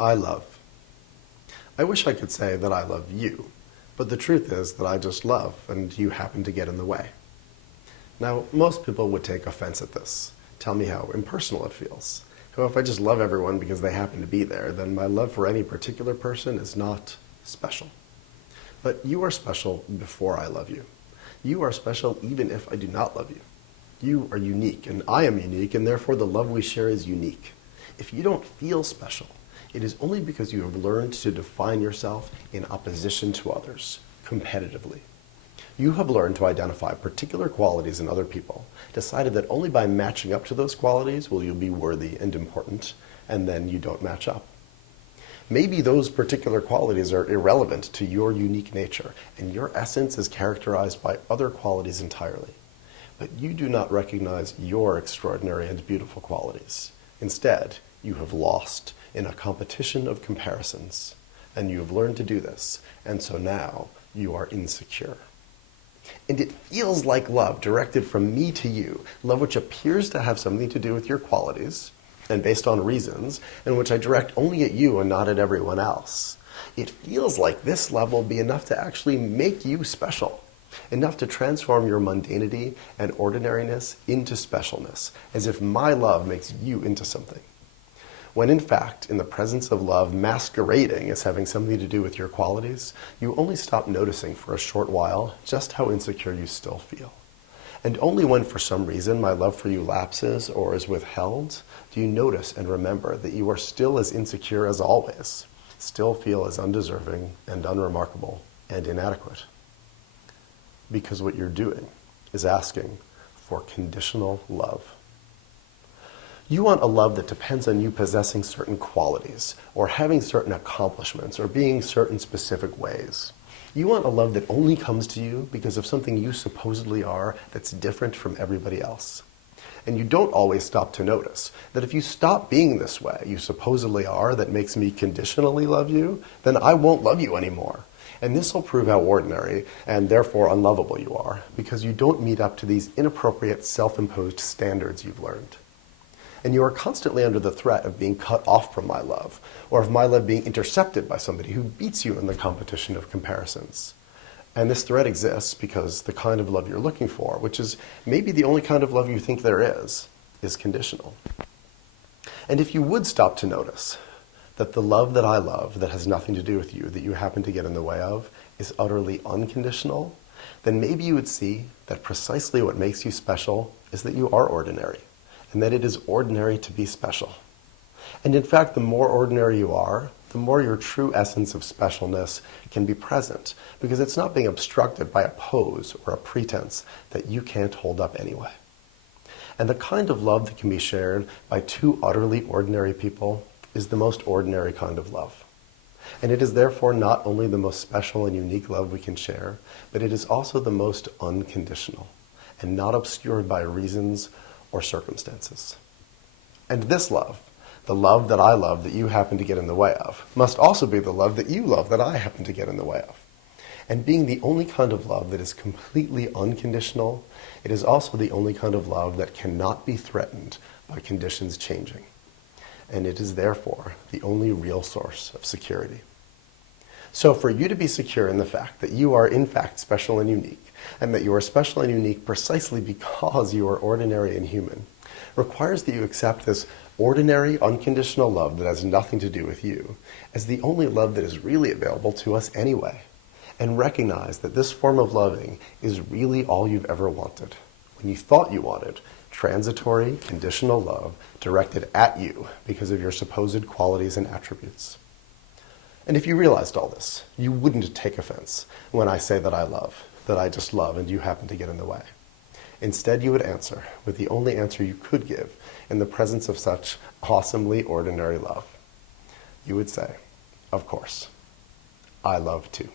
I love. I wish I could say that I love you, but the truth is that I just love and you happen to get in the way. Now, most people would take offense at this, tell me how impersonal it feels. How if I just love everyone because they happen to be there, then my love for any particular person is not special. But you are special before I love you. You are special even if I do not love you. You are unique, and I am unique, and therefore the love we share is unique. If you don't feel special, it is only because you have learned to define yourself in opposition to others, competitively. You have learned to identify particular qualities in other people, decided that only by matching up to those qualities will you be worthy and important, and then you don't match up. Maybe those particular qualities are irrelevant to your unique nature, and your essence is characterized by other qualities entirely. But you do not recognize your extraordinary and beautiful qualities. Instead, you have lost in a competition of comparisons, and you have learned to do this, and so now you are insecure. And it feels like love directed from me to you, love which appears to have something to do with your qualities, and based on reasons, and which I direct only at you and not at everyone else. It feels like this love will be enough to actually make you special, enough to transform your mundanity and ordinariness into specialness, as if my love makes you into something. When in fact, in the presence of love masquerading as having something to do with your qualities, you only stop noticing for a short while just how insecure you still feel. And only when for some reason my love for you lapses or is withheld, do you notice and remember that you are still as insecure as always, still feel as undeserving and unremarkable and inadequate. Because what you're doing is asking for conditional love. You want a love that depends on you possessing certain qualities, or having certain accomplishments, or being certain specific ways. You want a love that only comes to you because of something you supposedly are that's different from everybody else. And you don't always stop to notice that if you stop being this way you supposedly are that makes me conditionally love you, then I won't love you anymore. And this will prove how ordinary and therefore unlovable you are, because you don't meet up to these inappropriate self-imposed standards you've learned. And you are constantly under the threat of being cut off from my love, or of my love being intercepted by somebody who beats you in the competition of comparisons. And this threat exists because the kind of love you're looking for, which is maybe the only kind of love you think there is conditional. And if you would stop to notice that the love that I love that has nothing to do with you, that you happen to get in the way of, is utterly unconditional, then maybe you would see that precisely what makes you special is that you are ordinary, and that it is ordinary to be special. And in fact, the more ordinary you are, the more your true essence of specialness can be present, because it's not being obstructed by a pose or a pretense that you can't hold up anyway. And the kind of love that can be shared by two utterly ordinary people is the most ordinary kind of love. And it is therefore not only the most special and unique love we can share, but it is also the most unconditional, and not obscured by reasons or circumstances. And this love, the love that I love that you happen to get in the way of, must also be the love that you love that I happen to get in the way of. And being the only kind of love that is completely unconditional, it is also the only kind of love that cannot be threatened by conditions changing. And it is therefore the only real source of security. So for you to be secure in the fact that you are in fact special and unique, and that you are special and unique precisely because you are ordinary and human, requires that you accept this ordinary, unconditional love that has nothing to do with you as the only love that is really available to us anyway, and recognize that this form of loving is really all you've ever wanted, when you thought you wanted transitory, conditional love directed at you because of your supposed qualities and attributes. And if you realized all this, you wouldn't take offense when I say that I just love, and you happen to get in the way. Instead, you would answer with the only answer you could give in the presence of such awesomely ordinary love. You would say, of course, I love too.